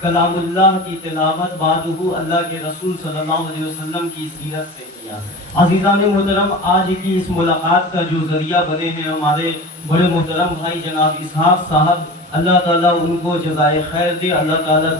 کلام اللہ کی تلاوت بعدہ اللہ کے رسول صلی اللہ علیہ وسلم کی سیرت سے کیا۔ عزیزان محترم، آج کی اس ملاقات کا جو ذریعہ بنے ہیں ہمارے بڑے محترم بھائی جناب اسحاق صاحب، اللہ تعالیٰ ان کو جزائے خیر دے، اللہ تعالیٰ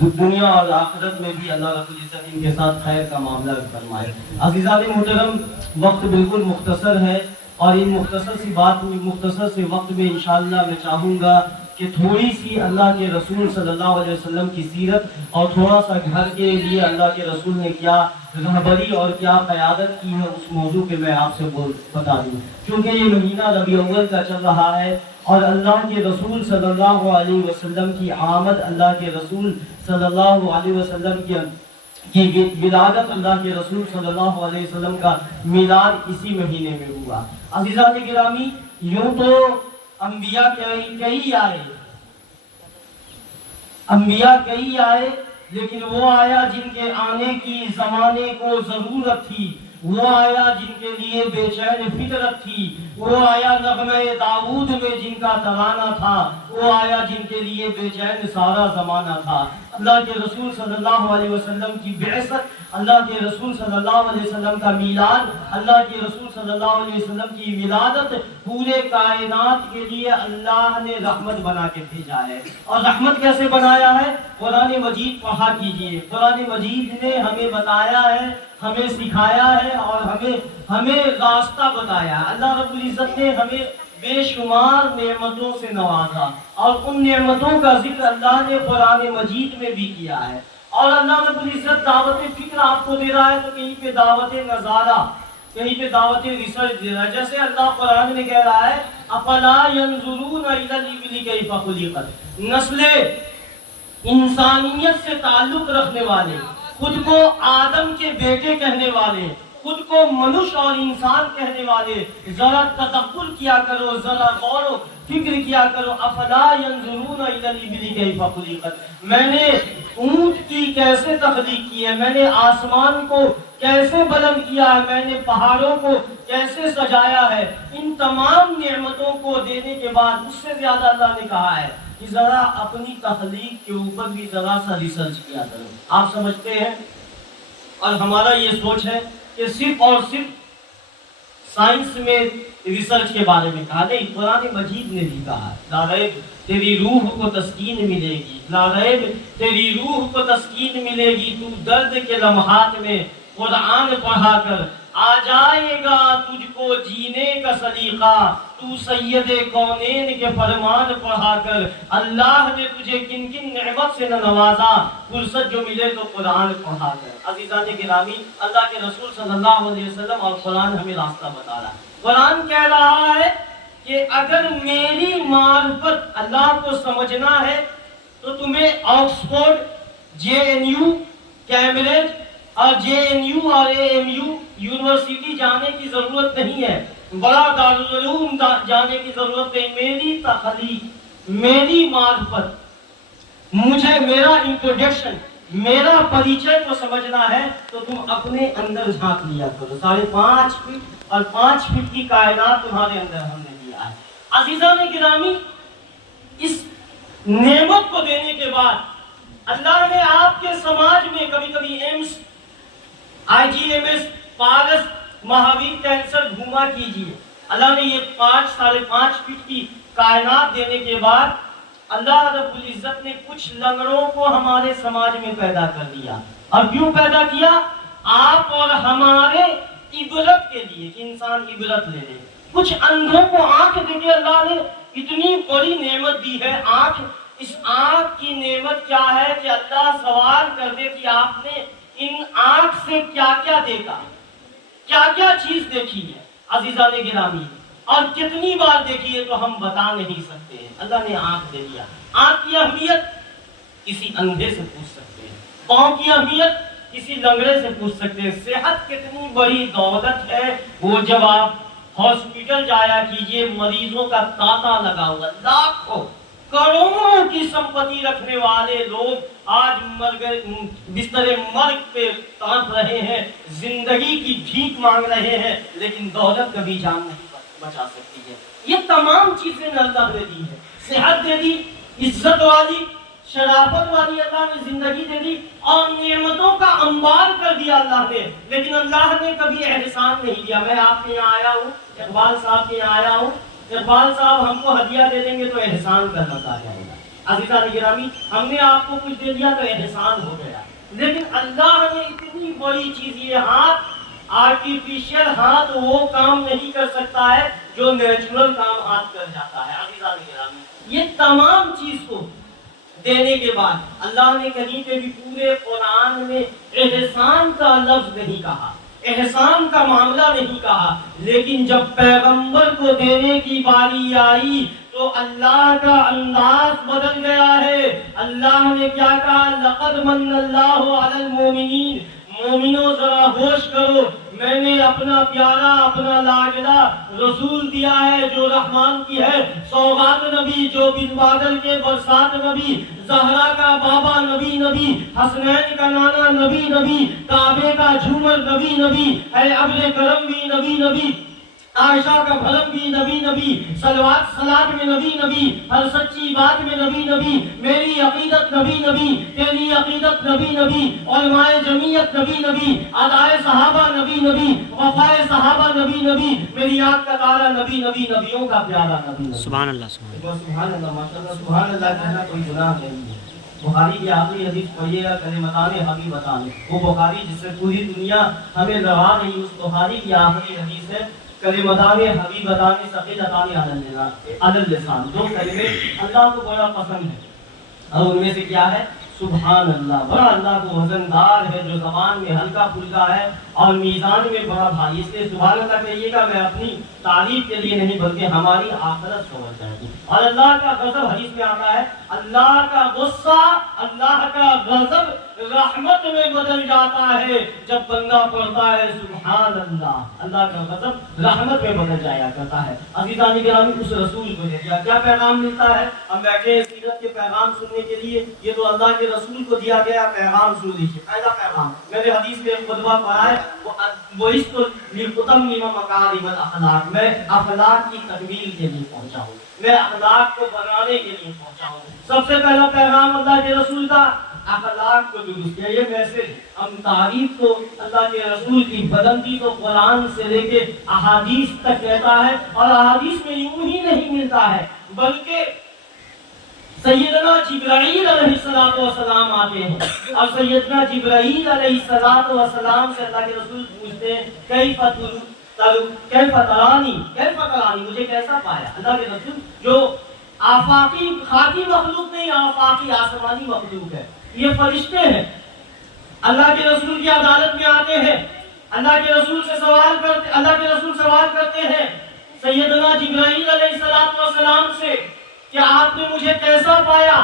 دنیا اور آخرت میں بھی اللہ رب العزت ان کے ساتھ خیر کا معاملہ فرمائے۔ عزیزان محترم، وقت بالکل مختصر ہے اور ان مختصر سے وقت میں انشاءاللہ میں چاہوں گا کہ تھوڑی سی اللہ کے رسول صلی اللہ علیہ وسلم کی سیرت اور تھوڑا سا گھر کے لیے اللہ کے رسول نے کیا رہبری اور کیا قیادت کی ہے اس موضوع پہ میں آپ سے بتا دوں، کیونکہ یہ مہینہ ربیع الاول کا چل رہا ہے اور اللہ کے رسول صلی اللہ علیہ وسلم کی آمد، اللہ کے رسول صلی اللہ علیہ وسلم کی ولادت، اللہ کے رسول صلی اللہ علیہ وسلم کا میلاد اسی مہینے میں ہوا۔ عزیزان گرامی، یوں تو انبیاء کئی آئے لیکن وہ آیا جن کے آنے کی زمانے کو ضرورت تھی، وہ آیا جن کے لیے بے چین فطرت تھی، وہ آیا نغمہ داؤد میں جن کا ترانہ تھا، وہ آیا جن کے لیے بے چین سارا زمانہ تھا۔ اللہ کے رسول صلی اللہ علیہ وسلم کی بعثت، اللہ کے رسول صلی اللہ علیہ وسلم کا میلاد، اللہ کے رسول صلی اللہ علیہ وسلم کی ولادت پورے کائنات کے لیے اللہ نے رحمت بنا کے بھیجا ہے۔ اور رحمت کیسے بنایا ہے؟ قرآن مجید پڑھا کیجئے۔ قرآن مجید نے ہمیں بتایا ہے، ہمیں سکھایا ہے اور ہمیں راستہ بتایا ہے۔ اللہ رب العزت نے ہمیں بے شمار نعمتوں سے نوازا اور ان نعمتوں کا ذکر اللہ نے قرآن مجید میں بھی کیا ہے۔ اور اللہ رب العزت دعوت فکر آپ کو دے رہا ہے تو کہیں پہ دعوت نظارہ، کہیں پہ دعوت ریسرچ دے رہا ہے۔ جیسے اللہ قرآن میں کہہ رہا ہے افلا ينظرون الى الابل كيف خلقت، نسل انسانیت سے تعلق رکھنے والے، خود کو آدم کے بیٹے کہنے والے، خود کو منش اور انسان کہنے والے، ذرا تدبر کیا کرو، ذرا غور و فکر کیا کرو۔ افلا ينظرون الى الابل كيف خلقت، میں نے اونٹ کی کیسے تخلیق کی ہے، میں نے آسمان کو کیسے بلند کیا ہے، میں نے پہاڑوں کو کیسے سجایا ہے۔ ان تمام نعمتوں کو دینے کے بعد اس سے زیادہ اللہ نے کہا ہے کہ ذرا اپنی تخلیق کے اوپر بھی ذرا سا ریسرچ کیا کرو۔ آپ سمجھتے ہیں اور ہمارا یہ سوچ ہے کہ صرف اور صرف سائنس میں ریسرچ کے بارے میں کہا، نہیں، قرآن مجید نے بھی کہا لا ریب تیری روح کو تسکین ملے گی، لا ریب تیری روح کو تسکین ملے گی، تو درد کے لمحات میں قرآن پڑھا کر آ جائے گا تجھ کو جینے کا سلیقہ، تو سید کونین کے فرمان پڑھا کر اللہ نے تجھے کن کن نعمت سے نوازا، فرصت جو ملے تو قرآن پڑھا کر۔ عزیزان گرامی، اللہ کے رسول صلی اللہ علیہ وسلم اور قرآن ہمیں راستہ بتا رہا ہے۔ قرآن کہہ رہا ہے کہ اگر میری معرفت اللہ کو سمجھنا ہے تو تمہیں آکسفورڈ، JNU، کیمبرج اور JNU اور AMU یونیورسٹی جانے کی ضرورت نہیں ہے، بڑا دارالعلوم جانے کی ضرورت نہیں۔ میری تخلیق، میری معرفت، مجھے میرا انٹروڈکشن، میرا پریچے کو سمجھنا ہے تو تم اپنے اندر جھانک لیا کرو۔ 5.5 فٹ اور 5 فٹ کی کائنات تمہارے اندر ہم نے دیا ہے۔ عزیزان گرامی، اس نعمت کو دینے کے بعد اللہ نے آپ کے سماج میں کبھی کبھی ایمس، IGMS، پارس، مہاویر کینسر گھوما کیجیے۔ اللہ نے یہ 5.5 فٹ کی کائنات دینے کے بعد اللہ رب العزت نے کچھ لنگڑوں کو ہمارے سماج میں پیدا کر دیا۔ اور کیوں پیدا کیا؟ آپ اور ہمارے عبرت کے لیے، کہ انسان عبرت لے لے۔ کچھ اندھوں کو آنکھ دے کے اللہ نے اتنی بڑی نعمت دی ہے آنکھ۔ اس آنکھ کی نعمت کیا ہے کہ اللہ سوال کر دے کہ آپ نے ان آنکھ سے کیا کیا دیکھا، کیا کیا چیز دیکھی ہے عزیزان گرامی، اور کتنی بار دیکھی ہے تو ہم بتا نہیں سکتے ہیں۔ اللہ نے آنکھ دے دیا۔ آنکھ کی اہمیت کسی اندھے سے پوچھ سکتے ہیں، پاؤں کی اہمیت کسی لنگڑے سے پوچھ سکتے ہیں۔ صحت کتنی بڑی دولت ہے، وہ جب آپ ہاسپٹل جایا کیجئے، مریضوں کا تانتا لگا ہوا، لاکھوں کروڑوں کی سمپتی رکھنے والے لوگ آج بستر مرگ پہ تڑپ رہے ہیں، زندگی کی بھیک مانگ رہے ہیں، لیکن دولت کبھی جان نہیں بچا سکتی ہے۔ یہ تمام چیزیں اللہ نے دی ہے۔ صحت دے دی، عزت والی، شرافت والی اللہ نے زندگی دے دی اور نعمتوں کا انبار کر دیا اللہ نے، لیکن اللہ نے کبھی احسان نہیں دیا۔ میں آپ کے یہاں آیا ہوں، اقبال صاحب کے یہاں آیا ہوں، اقبال صاحب ہم کو ہدیہ دے دیں گے تو احسان کا بتا جائے گا۔ عزیزان گرامی، ہم نے آپ کو کچھ دے دیا تو احسان ہو گیا، لیکن اللہ نے اتنی بڑی چیز، یہ ہاتھ آرٹیفیشل ہاتھ وہ کام نہیں کر سکتا ہے جو نیچرل کام ہاتھ کر جاتا ہے۔ عزیزان گرامی، یہ تمام چیز کو دینے کے بعد اللہ نے کہیں پہ بھی پورے قرآن میں احسان کا لفظ نہیں کہا، احسان کا معاملہ نہیں کہا، لیکن جب پیغمبر کو دینے کی باری آئی تو اللہ کا انداز بدل گیا ہے۔ اللہ نے کیا کہا؟ لقد من اللہ علی المومنین، مومنوں ذرا ہوش کرو، میں نے اپنا پیارا اپنا لاڈلا رسول دیا ہے جو رحمان کی ہے، سوغات نبی، جو بن بادل کے برسات نبی، زہرا کا بابا نبی نبی، حسنین کا نانا نبی نبی، کعبے کا جھومر نبی نبی، ہے ابر کرم بھی نبی نبی، عائشہ کا بھرم بھی نبی نبی، صلوات صلات میں نبی نبی، ہر سچی بات میں نبی نبی، میری عقیدت نبی نبی، تیری عقیدت نبی نبی، علماء جمعیت نبی نبی، ادائے صحابہ نبی نبی، وفائے صحابہ نبی نبی، میری آنکھ کا تارا نبی نبی، نبیوں کا پیارا نبی نبی۔ سبحان اللہ، سبحان اللہ، ماشاءاللہ، سبحان اللہ کہنا کوئی گناہ نہیں ہے۔ بخاری کی آخری حدیث پڑھیے گا، کلمتان حبیبتان، وہ بخاری جس سے پوری دنیا ہمیں لگا نہیں، اس بخاری کی آخری حدیث ہے کلمتان حبیبتان ثقیلتان علی اللسان، دو کلمے اللہ کو بڑا پسند ہے، اور ان میں سے کیا ہے؟ سبحان اللہ، بڑا اللہ کو وزندار ہے، جو زبان میں ہلکا پھلکا ہے اور میزان میں بڑا بھاری۔ اس لیے سبحان اللہ کہیے گا، میں اپنی تعریف کے لیے نہیں بلکہ ہماری آخرت سمجھ جائے گی۔ اور اللہ کا غضب حدیث میں آتا ہے، اللہ کا غصہ، اللہ کا غضب رحمت میں بدل جاتا ہے جب بندہ پڑھتا ہے سبحان اللہ، اللہ کا غضب رحمت میں بدل جایا کرتا ہے۔ عزیزان گرامی، اس رسول کو دے دیا، کیا پیغام ملتا ہے؟ ہم بیٹھے ہیں سیرت کے پیغام سننے کے لیے، یہ تو اللہ کے رسول کو دیا گیا پیغام سن لیجیے۔ پہلا پیغام میں نے حدیث میں ایک خطبہ پڑھا ہے، وہ اس کو لِتُتَمِّمَ مَكَارِمَ الْأَخْلَاقِ، میں اخلاق کی تکمیل کے لیے پہنچا ہوں، میں اخلاق کو بنانے کے لیے پہنچا ہوں۔ سب سے پہلا پیغام اللہ کے رسول کا اخلاق کو درست کیا، یہ میسج ہم تعریف کو اللہ کے رسول کی بلندی کو قرآن سے لے کے احادیث تک کہتا ہے، اور احادیث میں یوں ہی نہیں ملتا ہے بلکہ سیدنا جبرائیل علیہ السلام آتے ہیں، اور سیدنا جبرائیل علیہ السلام سے اللہ کے رسول پوچھتے ہیں کیف ترانی، مجھے کیسا پایا؟ اللہ کے رسول جو آفاقی خاکی مخلوق نہیں، آفاقی آسمانی مخلوق ہے، یہ فرشتے ہیں، اللہ کے رسول کی عدالت میں آتے ہیں، اللہ کے رسول سے سوال کرتے، اللہ کے رسول سوال کرتے ہیں سیدنا جبرائیل علیہ السلام سے کہ آپ نے مجھے کیسا پایا،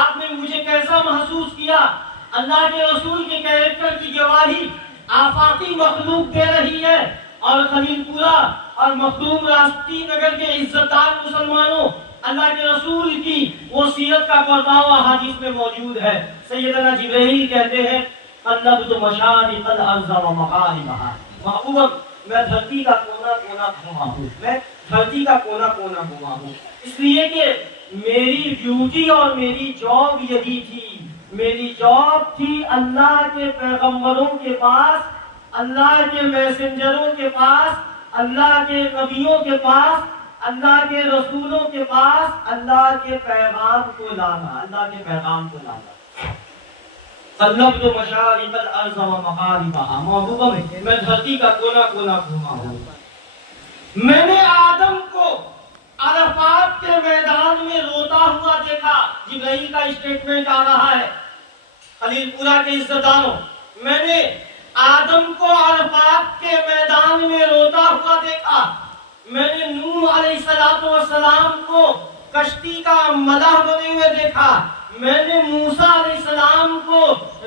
آپ نے مجھے کیسا محسوس کیا؟ اللہ کے رسول کے کیریکٹر کی گواہی آفاقی مخلوق دے رہی ہے، اور خلیل پورہ اور مخدوم راستی نگر کے عزت دار مسلمانوں، اللہ کے رسول کی وہ سیرت کا پرتاوا حدیث میں موجود ہے۔ سیدنا جبرائیل کہتے ہیں قلبت مشارق الارض ومغاربها، محبوبا میں دھرتی کا کونا کونا گھوما ہوں، میں دھرتی کا کونا کونا گھوما ہوں، اس لیے کہ میری ڈیوٹی اور میری جاب یہی تھی، میری جاب تھی اللہ کے پیغمبروں کے پاس، اللہ کے میسنجروں کے پاس، اللہ کے نبیوں کے پاس، اللہ کے رسولوں کے پاس اللہ کے پیغام کو لانا، اللہ کے پیغام کو لانا۔ قلبت مشارق الارض ومغاربها، محبوبہ میں دھرتی کا کونا کونا گھوما ہوں۔ میں نے آدم کو عرفات کے میدان میں روتا ہوا دیکھا، جبرائیل کا اسٹیٹمنٹ آ رہا ہے خلیل پورہ کے عزت داروں، میں نے آدم کو عرفات کے میدان میں روتا ہوا دیکھا، میں نے نوح علیہ السلام کو کشتی کا ملاح بنے ہوئے دیکھا، میں نے موسیٰ علیہ السلام کو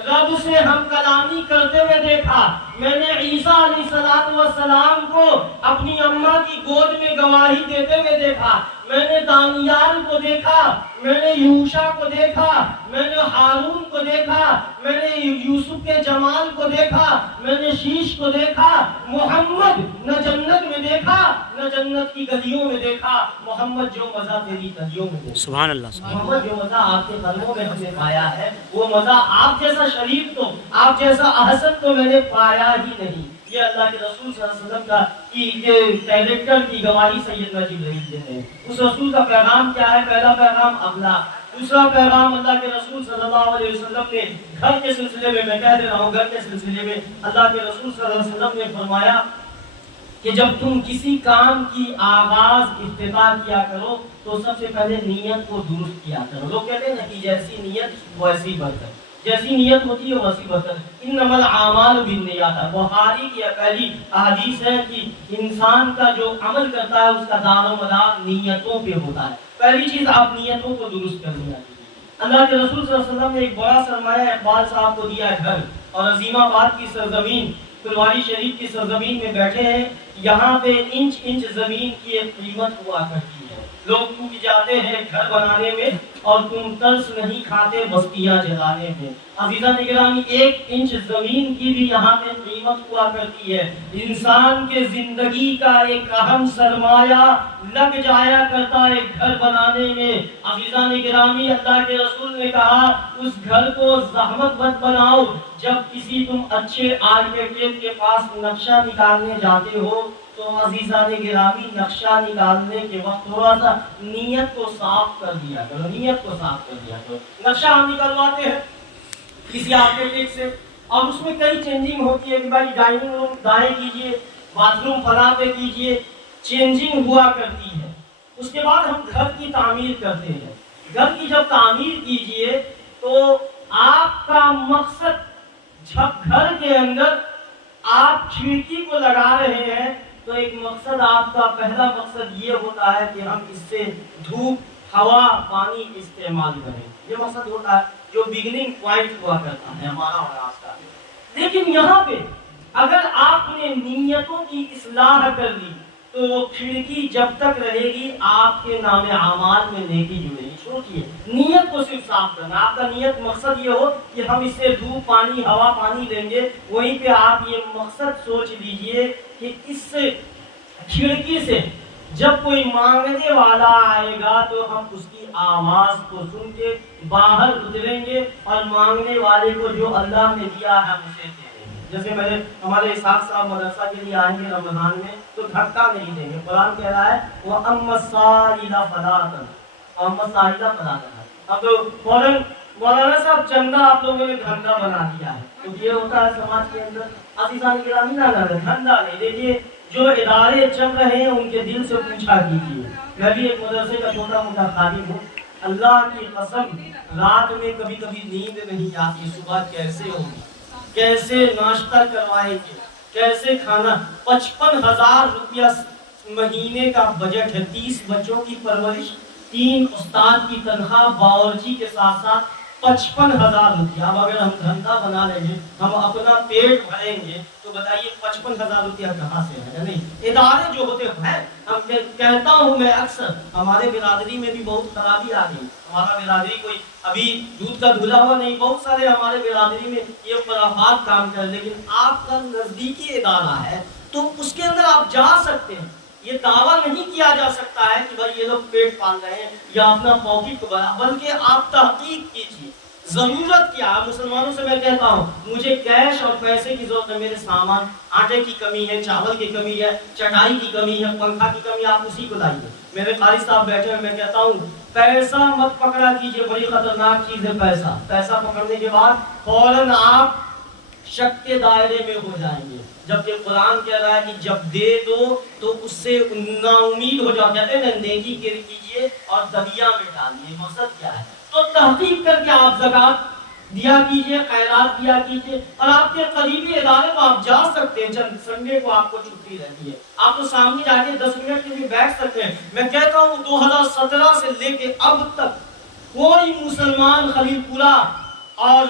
رب سے ہم کلامی کرتے ہوئے دیکھا، میں نے عیسیٰ علیہ السلام کو اپنی اماں کی گود میں گواہی دیتے ہوئے دیکھا، میں نے دانیال کو دیکھا، میں نے یوشع کو دیکھا، میں نے ہارون کو دیکھا، میں نے یوسف کے جمال کو دیکھا، میں نے شیش کو دیکھا۔ محمد نہ جنت میں دیکھا نہ جنت کی گلیوں میں دیکھا، محمد جو مزہ تیری گلیوں میں دیکھا۔ سبحان اللہ، سبحان اللہ۔ محمد جو مزہ آپ کے قدموں میں ہم نے پایا ہے، وہ مزہ آپ جیسا شریف تو، آپ جیسا احسن تو میں نے پایا ہی نہیں۔ یہ اللہ کے رسول صلی اللہ علیہ وسلم کا کیریکٹر کی گواہی سیدنا جبرائیل دیتے ہیں۔ اس رسول کا پیغام کیا ہے؟ پہلا پیغام اخلاق، دوسرا پیغام اللہ کے رسول صلی اللہ علیہ وسلم نے گھر کے سلسلے میں کہہ دے رہا ہوں، گھر کے سلسلے میں اللہ کے رسول صلی اللہ علیہ وسلم نے فرمایا کہ جب تم کسی کام کی آغاز افتتاح کیا کرو تو سب سے پہلے نیت کو درست کیا کرو۔ لوگ کہتے ہیں نا کہ جیسی نیت ویسی برکت، جیسی نیت ہوتی ہے ویسی برکت۔ انما الاعمال بالنیات، بخاری کی پہلی حدیث ہے کہ انسان کا جو عمل کرتا ہے اس کا دار و مدار نیتوں پہ ہوتا ہے۔ پہلی چیز آپ نیتوں کو درست کر لیا۔ اللہ کے رسول صلی اللہ علیہ وسلم نے ایک بڑا سرمایہ اقبال صاحب کو دیا ہے، گھر، اور عظیم آباد کی سرزمین، پھلواری شریف کی سرزمین میں بیٹھے ہیں۔ یہاں پہ انچ انچ زمین کی ایک قیمت ہوا کرتی ہے، لوگ ٹوٹ جاتے ہیں گھر بنانے میں اور تم ترس نہیں کھاتے بستیاں جلانے میں۔ عزیزان گرامی، ایک انچ زمین کی بھی یہاں پہ قیمت ہوا کرتی ہے۔ انسان کے زندگی کا ایک اہم سرمایہ لگ جایا کرتا ہے گھر بنانے میں۔ عزیزان گرامی، اللہ کے رسول نے کہا اس گھر کو زحمت مت بناؤ۔ جب کسی تم اچھے آرکیٹیکٹ کے پاس نقشہ نکالنے جاتے ہو تو عزیزان گرامی نقشہ نکالنے کے وقت تھوڑا سا نیت کو صاف کر دیا کرو، نیت کو صاف کر دیا کرو۔ نقشہ ہم نکلواتے ہیں کسی آرکیٹیکٹ سے اور اس میں کئی چینجنگ ہوتی ہے کہ بھائی ڈائننگ روم دائیں کیجئے، باتھ روم فلاں پہ کیجئے، چینجنگ ہوا کرتی ہے۔ اس کے بعد ہم گھر کی تعمیر کرتے ہیں۔ گھر کی جب تعمیر کیجئے تو آپ کا مقصد، جب گھر کے اندر آپ کھڑکی کو لگا رہے ہیں تو ایک مقصد، آپ کا پہلا مقصد یہ ہوتا ہے کہ ہم اس سے دھوپ، ہوا، پانی استعمال کریں۔ یہ مقصد ہوتا ہے جو بگننگ پوائنٹ ہوا کرتا ہے ہمارا اور آپ کا۔ لیکن یہاں پہ اگر آپ نے نیتوں کی اصلاح کر لی تو وہ کھڑکی جب تک رہے گی آپ کے نام اعمال میں نیکی جڑے گی۔ سوچئے، نیت کو صرف صاف کرنا۔ آپ کا نیت مقصد یہ ہو کہ ہم اس سے دھوپ، پانی، ہوا، پانی لیں گے، وہیں پہ آپ یہ مقصد سوچ لیجئے کہ اس سے کھڑکی سے جب کوئی مانگنے والا آئے گا تو ہم اس کی آواز کو سن کے باہر اتریں گے اور مانگنے والے کو جو اللہ نے دیا ہے ہم اسے دیں گے۔ جیسے ہمارے اسحاق صاحب مدرسہ کے لیے آئیں گے رمضان میں تو دھکا نہیں دیں گے۔ قرآن کہہ رہا ہے وَأَمَّا السَّائِلَ فَلَا تَنْهَرْ، وَأَمَّا السَّائِلَ فَلَا تَنْهَرْ۔ اب تو فوراً مولانا صاحب چندہ آپ لوگوں نے دھندا بنا دیا ہے، تو یہ ہوتا ہے سماج کے اندر۔ عزیزان گرامی، نہ دھندا نہیں۔ دیکھیے جو ادارے چل رہے ہیں ان کے دل سے پوچھا کیجیے۔ میں بھی ایک مدرسے کا چھوٹا موٹا خادم ہوں، اللہ کی قسم رات میں کبھی کبھی نیند نہیں آتی، صبح کیسے ہوگی، کیسے ناشتہ کروائیں گے، کیسے کھانا۔ 55,000 روپیہ مہینے کا بجٹ ہے، 30 بچوں کی پرورش، 3 استاد کی تنخواہ، باورچی کے ساتھ ساتھ 55,000 روپیہ۔ اب اگر ہم دھندا بنا لیں گے، ہم اپنا پیٹ بھریں گے تو بتائیے 55,000 روپیہ کہاں سے ہے؟ نہیں، ادارے جو ہوتے ہیں، ہم کہتا ہوں میں اکثر، ہمارے برادری میں بھی بہت خرابی آ گئی۔ ہمارا برادری کوئی ابھی دودھ کا دھلا ہوا نہیں، بہت سارے ہمارے برادری میں یہ خرافات کام کر، لیکن آپ کا نزدیکی ادارہ ہے تو اس کے اندر آپ جا سکتے ہیں۔ یہ دعویٰ نہیں کیا جا سکتا ہے کہ بھائی یہ لوگ پیٹ پال رہے ہیں یا اپنا پاکٹ بنا، بلکہ آپ تحقیق کیجیے ضرورت کیا ہے۔ مسلمانوں سے میں کہتا ہوں مجھے کیش اور پیسے کی ضرورت ہے، میرے سامان، آٹے کی کمی ہے، چاول کی کمی ہے، چٹائی کی کمی ہے، پنکھا کی کمی ہے، آپ اسی کو لائیے۔ میرے قاری صاحب بیٹھے ہیں، میں کہتا ہوں پیسہ مت پکڑا کیجیے، بڑی خطرناک چیز ہے پیسہ۔ پیسہ پکڑنے کے بعد فوراً آپ شک کے دائرے میں ہو جائیں گے، جبکہ قرآن کہہ رہا ہے کہ جب دے دو تو اس سے نا امید ہو جاؤ۔ کہتے ہیں نا نیکی کیجیے اور دریا میں ڈالیے۔ مقصد کیا ہے؟ تو تحقیق کر کے آپ زکات دیا کیجیے، خیرات دیا کیجیے، اور آپ کے قریبی ادارے میں آپ جا سکتے ہیں۔ چند سنڈے کو آپ کو چھٹی رہتی ہے، آپ تو سامنے جا کے 10 منٹ کے لیے بیٹھ سکتے ہیں۔ میں کہتا ہوں 2017 سے لے کے اب تک کوئی مسلمان خلیل پورہ اور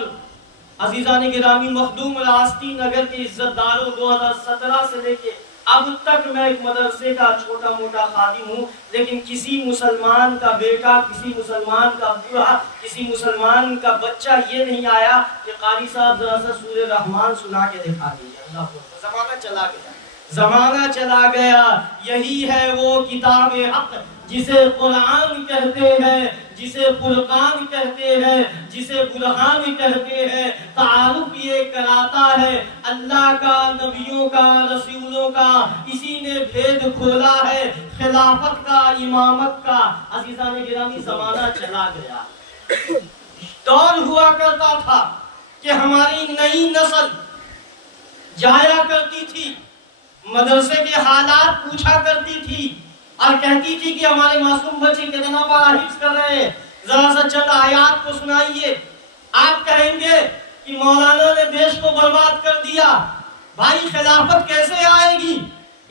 عزیزان گرامی مخدوم راستی نگر کے عزت داروں 2017 سے لے کے اب تک میں ایک مدرسے کا چھوٹا موٹا خادم ہوں، لیکن کسی مسلمان کا بیٹا، کسی مسلمان کا بوڑھا، کسی مسلمان کا بچہ یہ نہیں آیا کہ قاری صاحب ذرا سا سورہ رحمان سنا کے دکھا دیجیے۔ اللہ اکبر، زمانہ چلا گیا، زمانہ چلا گیا۔ یہی ہے وہ کتاب حق جسے قرآن کہتے ہیں، جسے فرقان کہتے ہیں، جسے برہان کہتے ہیں۔ تعارف یہ کراتا ہے اللہ کا، نبیوں کا، رسولوں کا، اسی نے بھید کھولا ہے خلافت کا، امامت کا۔ عزیزان گرامی، زمانہ چلا گیا۔ دور ہوا کرتا تھا کہ ہماری نئی نسل جایا کرتی تھی، مدرسے کے حالات پوچھا کرتی تھی اور کہتی تھی کہ ہمارے معصوم بچے کتنا بڑا حفظ کر رہے ہیں، ذرا سا چند آیات کو سنائیے۔ آپ کہیں گے کہ مولانا نے دیش کو برباد کر دیا۔ بھائی، خلافت کیسے آئے گی،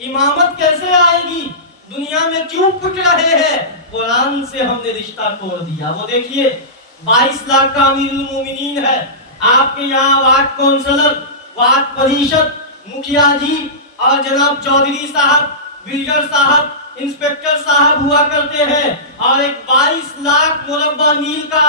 امامت کیسے آئے گی، دنیا میں کیوں پھٹ رہے ہیں؟ قرآن سے ہم نے رشتہ توڑ دیا۔ وہ دیکھیے 22 لاکھ کا امیر المومنین ہے، آپ کے یہاں وارڈ کونسلر، وارڈ پریشد، مکھیا جی اور جناب چودھری صاحب، بلڈر صاحب، انسپیکٹر صاحب ہوا کرتے ہیں، اور ایک 22 لاکھ مربع میل کا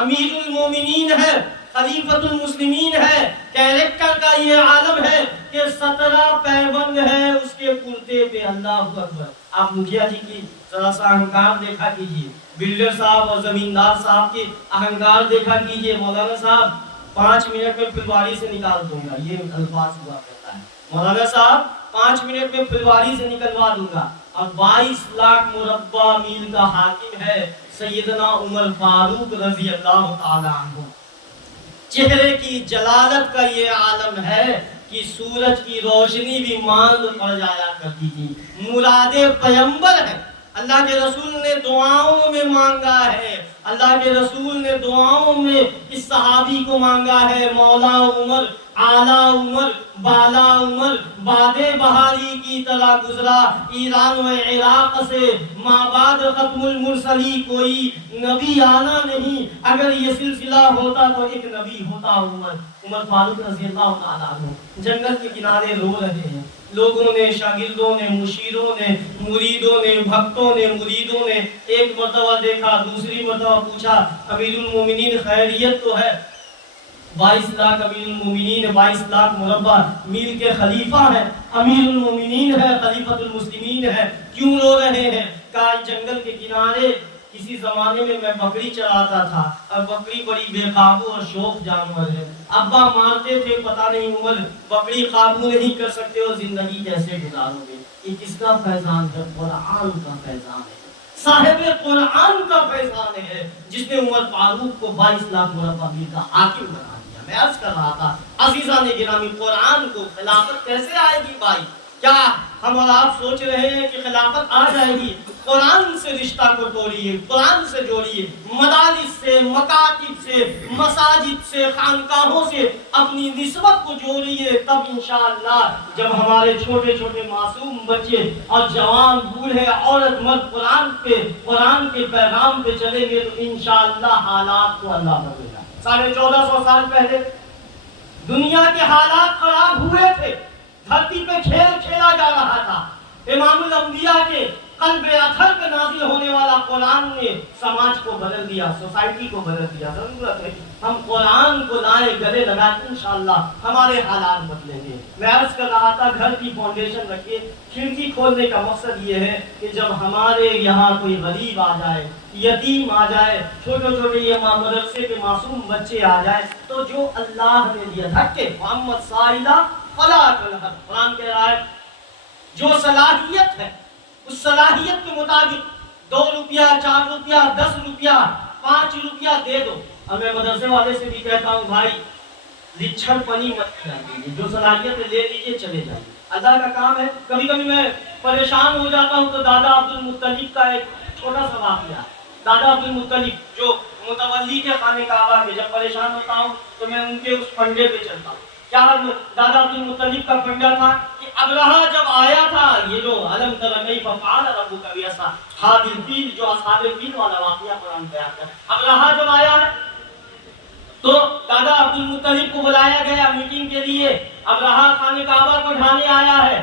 امیر المومنین ہے، خلیفۃ المسلمین ہے۔ کیریکٹر کا یہ عالم ہے کہ 17 پیبند ہے اس کے کرتے پہ۔ اللہ اکبر۔ آپ مکھیا جی کی ذرا سا اہنکار دیکھا کیجیے، بلڈر صاحب اور زمیندار صاحب کی اہنکار دیکھا کیجیے۔ مولانا صاحب 5 منٹ میں پھلواری سے نکال دوں گا، یہ الفاظ ہوا کرتا ہے۔ مولانا صاحب 5 منٹ میں پھلواری سے نکلوا دوں گا، اور 22 لاکھ مربع میل کا حاکم ہے سیدنا عمر فاروق رضی اللہ تعالی عنہ۔ چہرے کی جلالت کا یہ عالم ہے کہ سورج کی روشنی بھی ماند پڑ جایا کرتی تھی۔ مراد پیغمبر ہے، اللہ کے رسول نے دعاؤں میں مانگا ہے، اللہ کے رسول نے دعاؤں میں اس صحابی کو مانگا ہے۔ مولا عمر، اعلیٰ عمر، بالا عمر، باد بہاری کی طرح گزرا ایران و عراق سے، ماں بعد ختم المرسلی کوئی نبی آنا نہیں۔ اگر یہ سلسلہ ہوتا تو ایک نبی ہوتا عمر فاروق رضی اللہ تعالیٰ عنہ۔ جنگل کے کنارے رو رہے ہیں، لوگوں نے، شاگردوں نے، مشیروں نے، مریدوں نے، بھکتوں نے، مریدوں نے ایک مرتبہ دیکھا، دوسری مرتبہ پوچھا، امیر المومنین خیریت تو ہے؟ 22 لاکھ امیر المومنین، 22 لاکھ مربع میل کے خلیفہ ہیں، امیر المومنین ہے، خلیفۃ المسلمین ہے، کیوں رو رہے ہیں؟ کہا جنگل کے کنارے کسی زمانے میں بکری چراتا تھا، اور بکری بڑی بے قابو اور شوخ جانور ہے، ابا مارتے تھے، پتہ نہیں عمر بکری قابو نہیں کر سکتے اور زندگی کیسے گزارو گے؟ یہ کس کا فیضان ہے؟ قرآن کا فیضان ہے، صاحب قرآن کا فیضان ہے، جس نے عمر فاروق کو 22 لاکھ مربع میل کا حاکم بنا دیا۔ میں عرض کر رہا تھا عزیزان گرامی، قرآن کو خلافت کیسے آئے گی بھائی؟ کیا ہم اور آپ سوچ رہے ہیں کہ خلافت آ جائے گی؟ قرآن سے رشتہ کو توڑیے، قرآن سے جوڑیے، مدارس سے، مکاتب سے، مساجد سے، خانقاہوں سے اپنی نسبت کو جوڑیے، تب انشاءاللہ جب ہمارے چھوٹے چھوٹے معصوم بچے اور جوان، بوڑھے، عورت، مرد قرآن کے پیغام پہ چلیں گے تو انشاءاللہ حالات کو اللہ بدلے گا۔ 1450 سال پہلے دنیا کے حالات خراب ہوئے تھے، دھرتی پہ کھیل کھیلا جا رہا تھا۔ امام الانبیاء کے قلب اطہر پہ نازل ہونے والا قرآن نے سماج کو بدل دیا، سوسائٹی کو بدل دیا۔ ضرورت ہے ہم قرآن کو لائے، گلے لگائے، انشاءاللہ ہمارے حالات بدلیں گے۔ میں عرض کر رہا تھا گھر کی فاؤنڈیشن رکھیے۔ کھڑکی کھولنے کا مقصد یہ ہے کہ جب ہمارے یہاں کوئی غریب آ جائے، یتیم آ جائے، چھوٹے چھوٹے یہ مدرسے کے معصوم بچے آ جائے، تو جو اللہ نے دیا دھکے محمد سائلہ فلا تنہر، قرآن کہہ رہا ہے جو صلاحیت ہے اس صلاحیت کے مطابق 2 روپیہ، 4 روپیہ، 10 روپیہ، 5 روپیہ دے دو۔ اور میں مدرسے والے سے بھی کہتا ہوں بھائی لچھڑ پنی مت کیجیے، جو صلاحیت ہے لے لیجیے، چلے جائیے، اللہ کا کام ہے۔ کبھی کبھی میں پریشان ہو جاتا ہوں تو دادا عبد المطلب کا ایک چھوٹا سا واقعہ، دادا عبد المطلب جو متولی کے خانہ کعبہ کے، جب پریشان ہوتا ہوں تو میں ان کے اس پنڈے پہ چلتا ہوں۔ کیا دادا عبد المطلب کا پنڈا تھا کہ ابرہہ جب آیا تھا، یہ جو علم ترنی ففعل ربک باصحاب الفیل، جو اصحاب الفیل والا واقعہ قرآن بیان کرتا ہے، ابرہہ جب آیا ہے تو دادا عبد المطلب کو بلایا گیا میٹنگ کے لیے۔ ابرہہ خانہ کعبہ کو ڈھانے آیا ہے،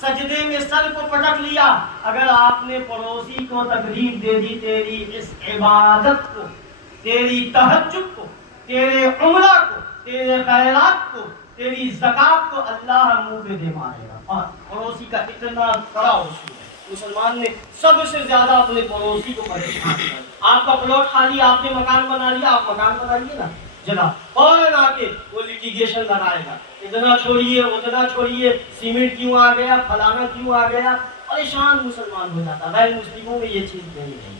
سجدے میں سر کو پٹک لیا. اگر آپ نے پڑوسی کو تکلیف دے دی، تیری اس عبادت کو، تیری تہجد کو، تیرے عمرہ کو، تیرے خیرات کو، تیری زکات کو اللہ منہ پہ دے مارے گا. اور پڑوسی کا اتنا بڑا اصول ہے. مسلمان نے سب سے زیادہ اپنے پڑوسی کو پریشان کیا. آپ کا پلاٹ خالی، آپ نے مکان بنا لیا، آپ مکان بنائیے نا جناب، فوراً آ کے وہ لیٹیگیشن لگائے گا، اتنا چھوڑیے اتنا چھوڑیے، سیمنٹ کیوں آ گیا، فلانا کیوں آ گیا. پریشان مسلمان ہو جاتا. غیر مسلموں میں یہ چیز نہیں ہے.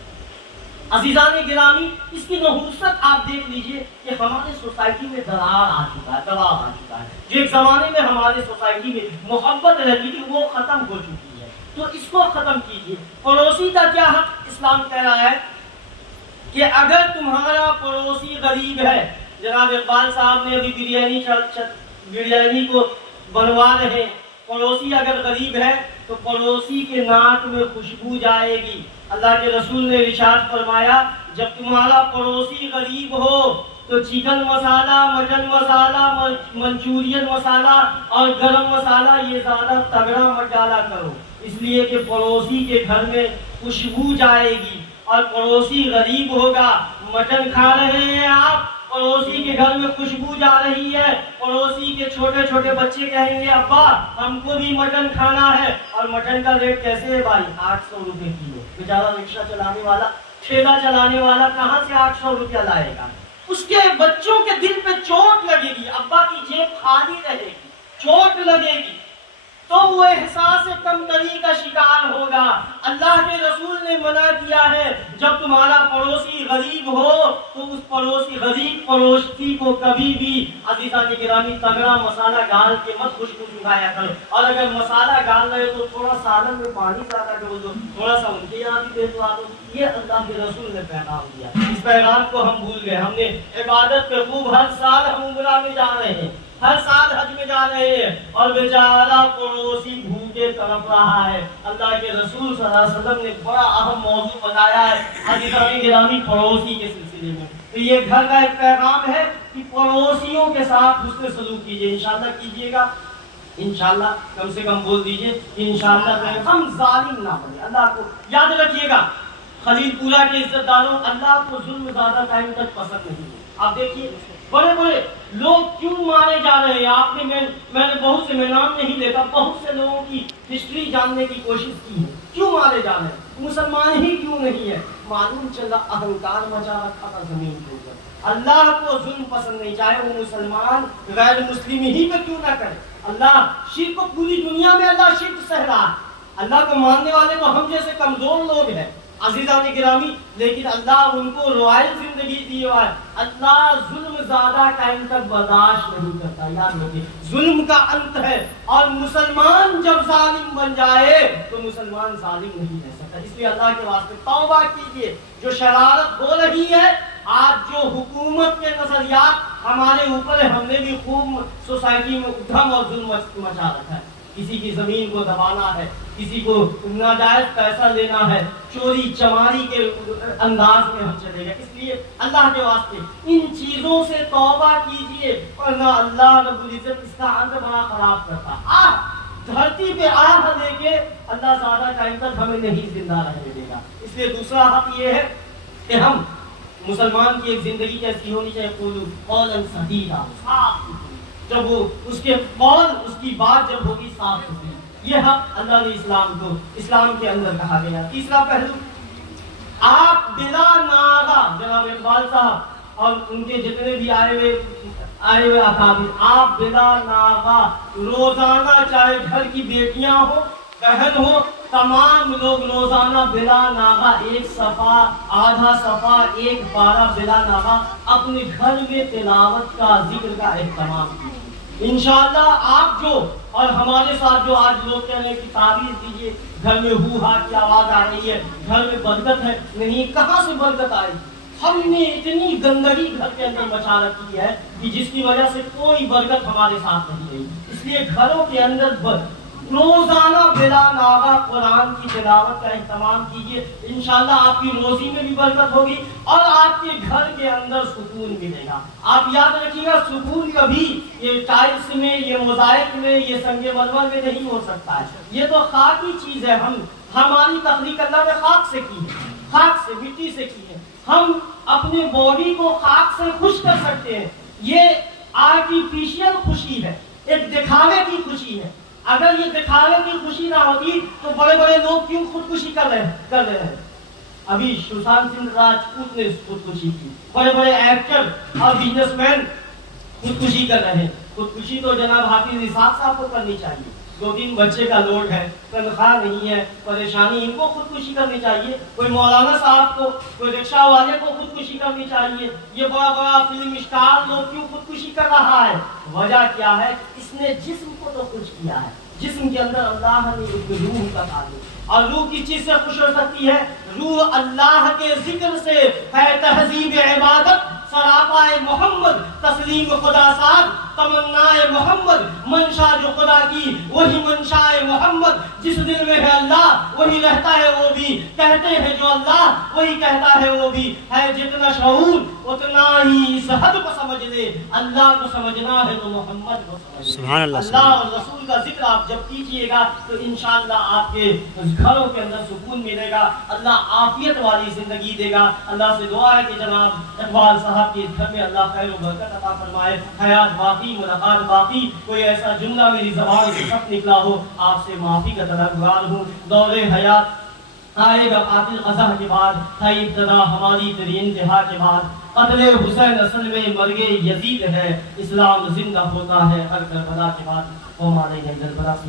عزیزان گرامی، اس کی نحوست آپ دیکھ لیجئے کہ ہمارے سوسائٹی میں دراڑ آ چکا ہے، دراڑ آ چکا ہے. جو ایک زمانے میں ہمارے سوسائٹی میں محبت رہتی تھی وہ ختم ہو چکی ہے. تو اس کو ختم کیجئے. پڑوسی کا کیا حق اسلام کہہ رہا ہے کہ اگر تمہارا پڑوسی غریب ہے، جناب اقبال صاحب نے ابھی بریانی کو بنوا رہے، پڑوسی اگر غریب ہے تو پڑوسی کے ناک میں خوشبو جائے گی. اللہ کے رسول نے ارشاد فرمایا جب تمہارا پڑوسی غریب ہو تو چکن مسالہ، مٹن مسالہ، منچورین مسالہ اور گرم مسالہ یہ زیادہ تگڑا مت ڈالا کرو، اس لیے کہ پڑوسی کے گھر میں خوشبو جائے گی. اور پڑوسی غریب ہوگا، مٹن کھا رہے ہیں آپ، پڑوسی کے گھر میں خوشبو جا رہی ہے، پڑوسی کے چھوٹے چھوٹے بچے کہیں گے ابا ہم کو بھی مٹن کھانا ہے. اور مٹن کا ریٹ کیسے ہے بھائی؟ 800 روپے کلو. بیچارہ رکشہ چلانے والا، ٹھیلا چلانے والا کہاں سے 800 روپیہ لائے گا؟ اس کے بچوں کے دل پہ چوٹ لگے گی، ابا کی جیب خالی رہے گی، چوٹ لگے گی تو وہ احساس کمتری کا شکار ہوگا. اللہ کے رسول نے منع کیا ہے جب تمہارا پڑوسی غریب ہو تو اس پڑوسی غریب پڑوسی کو کبھی بھی عزیزان گرامی تگڑا مسالہ ڈال کے مت خوشبو سنگایا کرو. اور اگر مسالہ ڈال رہے تو تھوڑا سالن میں پانی زیادہ ڈال دو، تھوڑا سا ان کے یہاں بھی بھیجوا دو. یہ اللہ کے رسول نے پیغام دیا. اس پیغام کو ہم بھول گئے. ہم نے عبادت پہ خوب، ہر سال ہم عمرہ میں جا رہے ہیں، ہر سال حج میں جا رہے ہیں، اور بیچارہ پڑوسی بھوکے تڑپ رہا ہے. اللہ کے رسول صلی اللہ علیہ وسلم نے بڑا اہم موضوع بتایا ہے عزیزان گرامی پڑوسی کے سلسلے میں. تو یہ گھر کا ایک پیغام ہے کہ پڑوسیوں کے ساتھ حسن سلوک کیجیے. انشاءاللہ کیجیے گا، انشاءاللہ کم سے کم بول دیجیے کہ انشاءاللہ ہم ظالم نہ بنیں. اللہ کو یاد رکھیے گا، خلیل پورا کے عزت داروں، اللہ کو ظلم زیادہ ٹائم تک پسند نہیں ہے. آپ دیکھیے بڑے بڑے لوگ کیوں مارے جا رہے ہیں. آپ نے میں نے بہت سے، میں نام نہیں لیتا، بہت سے لوگوں کی ہسٹری جاننے کی کوشش کی ہے. کیوں مارے جا رہے ہیں؟ مسلمان ہی کیوں نہیں ہے؟ معلوم چلا اہنکار مچا رکھا تھا زمین کے اوپر. اللہ کو ظلم پسند نہیں، چاہے وہ مسلمان غیر مسلم ہی پہ کیوں نہ کرے. اللہ شرک کو پوری دنیا میں اللہ شرک سہ رہا ہے. اللہ کو ماننے والے تو ہم جیسے کمزور لوگ ہیں عزیزان گرامی، لیکن اللہ ان کو روایل زندگی دی ہوا ہے. اللہ ظلم زیادہ ٹائم تک برداشت نہیں کرتا. یاد رکھیے ظلم کا انت ہے، اور مسلمان جب ظالم بن جائے تو مسلمان ظالم نہیں رہ سکتا. اس لیے اللہ کے واسطے توبہ کیجیے. جو شرارت ہو رہی ہے آج، جو حکومت کے نظریات ہمارے اوپر ہے، ہم نے بھی خوب سوسائٹی میں ادھم اور ظلم مچا رکھا ہے. کسی کی زمین کو دبانا ہے، کسی کو ناجائز پیسہ لینا ہے، چوری چماری کے انداز میں ہم چلے گئے. اس لیے اللہ کے واسطے ان چیزوں سے توبہ کیجئے، ورنہ اللہ رب العزت اس کا اندر بڑا خراب کرتا. دھرتی پہ آہ لے کے اللہ زیادہ ٹائم تک ہمیں نہیں زندہ رہنے دے گا. اس لیے دوسرا حق یہ ہے کہ ہم مسلمان کی ایک زندگی کیسی ہونی چاہیے، قولاً سدیدا، جب وہ اس کے قول، اس کی بات جب ہوگی صاف ہوگی. یہ حق اللہ نے اسلام کے اندر کہا گیا. تیسرا پہلو، آپ بلا ناغہ، جناب اقبال صاحب اور ان کے جتنے بھی آئے ہوئے اکابر، آپ بلا ناغہ روزانہ، چاہے گھر کی بیٹیاں ہو، بہن ہو، تمام لوگ روزانہ بلا ناغہ ایک صفحہ، آدھا صفحہ، ایک پارہ بلا ناغہ اپنے گھر میں تلاوت کا، ذکر کا اہتمام کیجیے. انشاءاللہ آپ جو، اور ہمارے ساتھ جو آج لوگ کہہ رہے ہیں کہ تعویذ دیجیے، گھر میں ہو ہا کی آواز آ رہی ہے، گھر میں برکت ہے، نہیں، کہاں سے برکت آئی؟ ہم نے اتنی گندگی گھر کے اندر مچا رکھی ہے کہ جس کی وجہ سے کوئی برکت ہمارے ساتھ نہیں رہی. اس لیے گھروں کے اندر روزانہ بلا ناغہ قرآن کی تلاوت کا اہتمام کیجیے، انشاءاللہ آپ کی روزی میں بھی برکت ہوگی اور آپ کے گھر کے اندر سکون ملے گا۔ آپ یاد رکھیے گا سکون کبھی یہ ٹائلس میں، یہ موزائک میں، یہ سنگ مرمر میں نہیں ہو سکتا ہے، یہ تو خاکی چیز ہے۔ ہماری تخلیق اللہ نے خاک سے کی ہے، خاک سے، مٹی سے کی ہے۔ ہم اپنے باڈی کو خاک سے خوش کر سکتے ہیں، یہ آرٹیفیشل خوشی ہے، ایک دکھاوے کی خوشی ہے۔ اگر یہ دکھاوے کی خوشی نہ ہوتی تو بڑے بڑے لوگ کیوں خودکشی کر رہے ہیں؟ ابھی سشانت سنگھ راجپوت نے خودکشی کی، بڑے بڑے ایکٹر اور بزنس مین خودکشی کر رہے ہیں۔ خودکشی تو جناب حافظ اسحاق صاحب کو کرنی چاہیے، 2-3 بچے کا لوڈ ہے، تنخواہ نہیں ہے، پریشانی، ان کو خودکشی کرنی چاہیے۔ کوئی مولانا صاحب کو، کوئی رکشہ والے کو خودکشی کرنی چاہیے۔ یہ بڑا بڑا فلم اسٹار لوگ کیوں خودکشی کر رہا ہے؟ وجہ کیا ہے؟ اس نے جسم کو تو خوش کیا ہے، جسم کے اندر اللہ نے ایک روح کا تعلق، اور روح کس چیز سے خوش ہو سکتی ہے؟ روح اللہ کے ذکر سے ہے، تہذیب عبادت، سراپا محمد، تسلیم خدا ساتھ، تمنا محمد، منشا جو خدا کی وہی منشا محمد، جس دل میں ہے اللہ وہی رہتا ہے وہ بھی، کہتے ہیں جو اللہ وہی کہتا ہے وہ بھی، ہے جتنا شعور اتنا ہی اس حد کو سمجھ لے، اللہ کو سمجھنا ہے تو محمد کو سمجھنا۔ اللہ اور رسول کا ذکر آپ جب کیجئے گا تو انشاءاللہ آپ کے گھروں کے اندر سکون ملے گا، اللہ عافیت والی زندگی دے گا۔ اللہ سے دعا ہے کہ جناب اقبال صاحب کے گھر میں اللہ خیر و برکت عطا فرمائے، حیات باقی، ملاقات باقی۔ کوئی ایسا جملہ میری زبان سے سخت نکلا ہو، آپ سے معافی کا طلبگار ہوں۔ دور حیات آئے گا قاتل قضا کے بعد، ہے ابتدا ہماری تیری انتہا کے بعد، قتل حسین اصل میں مرگ یزید ہے، اسلام زندہ ہوتا ہے ہر کربلا کے بعد۔ قوم علیہ البلاء۔